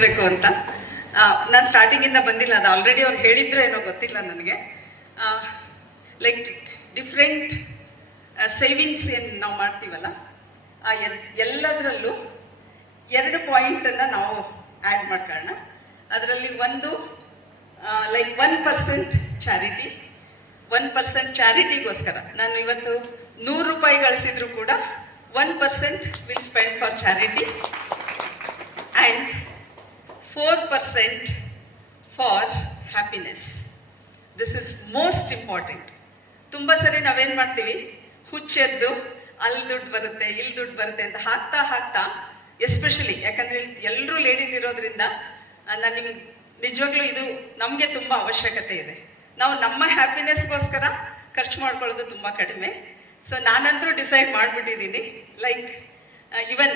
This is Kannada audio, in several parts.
ತಿಳಿಸ್ಬೇಕು ಅಂತ. ನಾನು ಸ್ಟಾರ್ಟಿಂಗಿಂದ ಬಂದಿಲ್ಲ, ಅದು ಆಲ್ರೆಡಿ ಅವ್ರು ಹೇಳಿದ್ರೆ ಏನೋ ಗೊತ್ತಿಲ್ಲ ನನಗೆ. ಲೈಕ್ ಡಿಫ್ರೆಂಟ್ ಸೇವಿಂಗ್ಸ್ ಏನು ನಾವು ಮಾಡ್ತೀವಲ್ಲ, ಆ ಎಲ್ಲದರಲ್ಲೂ 2 ಪಾಯಿಂಟನ್ನು ನಾವು ಆ್ಯಡ್ ಮಾಡ್ಕೊಳ್ಳೋಣ. ಅದರಲ್ಲಿ ಒಂದು ಲೈಕ್ 1% ಚಾರಿಟಿ. 1% ಚಾರಿಟಿಗೋಸ್ಕರ ನಾನು ಇವತ್ತು 100 ರೂಪಾಯಿ ಗಳಿಸಿದ್ರು ಕೂಡ 1% will spend for charity and 4% for happiness. This is most important. ತುಂಬ ಸರಿ ನಾವೇನು ಮಾಡ್ತೀವಿ, ಹುಚ್ಚೆದ್ದು ಅಲ್ಲಿ ದುಡ್ಡು ಬರುತ್ತೆ ಇಲ್ಲಿ ದುಡ್ಡು ಬರುತ್ತೆ ಅಂತ ಹಾಕ್ತಾ ಎಸ್ಪೆಷಲಿ ಯಾಕಂದರೆ ಎಲ್ಲರೂ ಲೇಡೀಸ್ ಇರೋದ್ರಿಂದ ನಾನು ನಿಮ್ಗೆ ನಿಜವಾಗ್ಲೂ ಇದು ನಮಗೆ ತುಂಬ ಅವಶ್ಯಕತೆ ಇದೆ. ನಾವು ನಮ್ಮ ಹ್ಯಾಪಿನೆಸ್ಗೋಸ್ಕರ ಖರ್ಚು ಮಾಡ್ಕೊಳ್ಳೋದು ತುಂಬ ಕಡಿಮೆ. ಸೊ ನಾನಂತರೂ ಡಿಸೈಡ್ ಮಾಡಿಬಿಟ್ಟಿದ್ದೀನಿ. ಲೈಕ್ ಇವನ್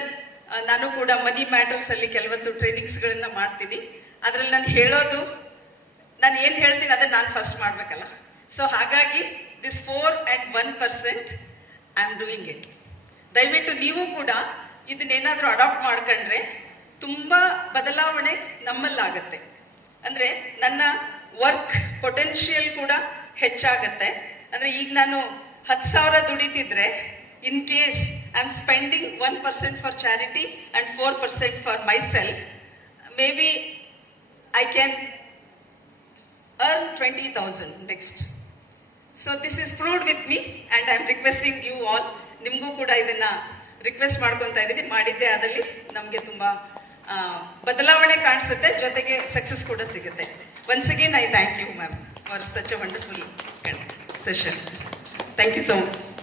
ನಾನು ಕೂಡ ಮನಿ ಮ್ಯಾಟರ್ಸಲ್ಲಿ ಕೆಲವೊಂದು ಟ್ರೈನಿಂಗ್ಸ್ಗಳನ್ನ ಮಾಡ್ತೀನಿ. ಅದರಲ್ಲಿ ನಾನು ಹೇಳೋದು, ನಾನು ಏನು ಹೇಳ್ತೀನಿ ಅದನ್ನು ನಾನು ಫಸ್ಟ್ ಮಾಡಬೇಕಲ್ಲ. ಸೊ ಹಾಗಾಗಿ this 4 and 1% I am doing it. ದಯವಿಟ್ಟು ನೀವು ಕೂಡ ಇದನ್ನೇನಾದರೂ ಅಡಾಪ್ಟ್ ಮಾಡ್ಕೊಂಡ್ರೆ ತುಂಬ ಬದಲಾವಣೆ ನಮ್ಮಲ್ಲಾಗತ್ತೆ. ಅಂದರೆ ನನ್ನ ವರ್ಕ್ ಪೊಟೆನ್ಷಿಯಲ್ ಕೂಡ ಹೆಚ್ಚಾಗತ್ತೆ. ಅಂದರೆ ಈಗ ನಾನು 10,000 ದುಡಿತಿದ್ರೆ, in case I am spending 1% for charity and 4% for myself, maybe I can earn 20,000 next. So this is proved with me and I am requesting you all, ನಿಮಗೂ ಕೂಡ ಇದನ್ನು ರಿಕ್ವೆಸ್ಟ್ ಮಾಡ್ಕೊತಾ ಇದ್ದೀನಿ. ಮಾಡಿದ್ದೆ ಅದಲ್ಲಿ ನಮಗೆ ತುಂಬ ಬದಲಾವಣೆ ಕಾಣಿಸುತ್ತೆ, ಜೊತೆಗೆ ಸಕ್ಸಸ್ ಕೂಡ ಸಿಗುತ್ತೆ. Once again I thank you ma'am for such a wonderful session. Thank you so much.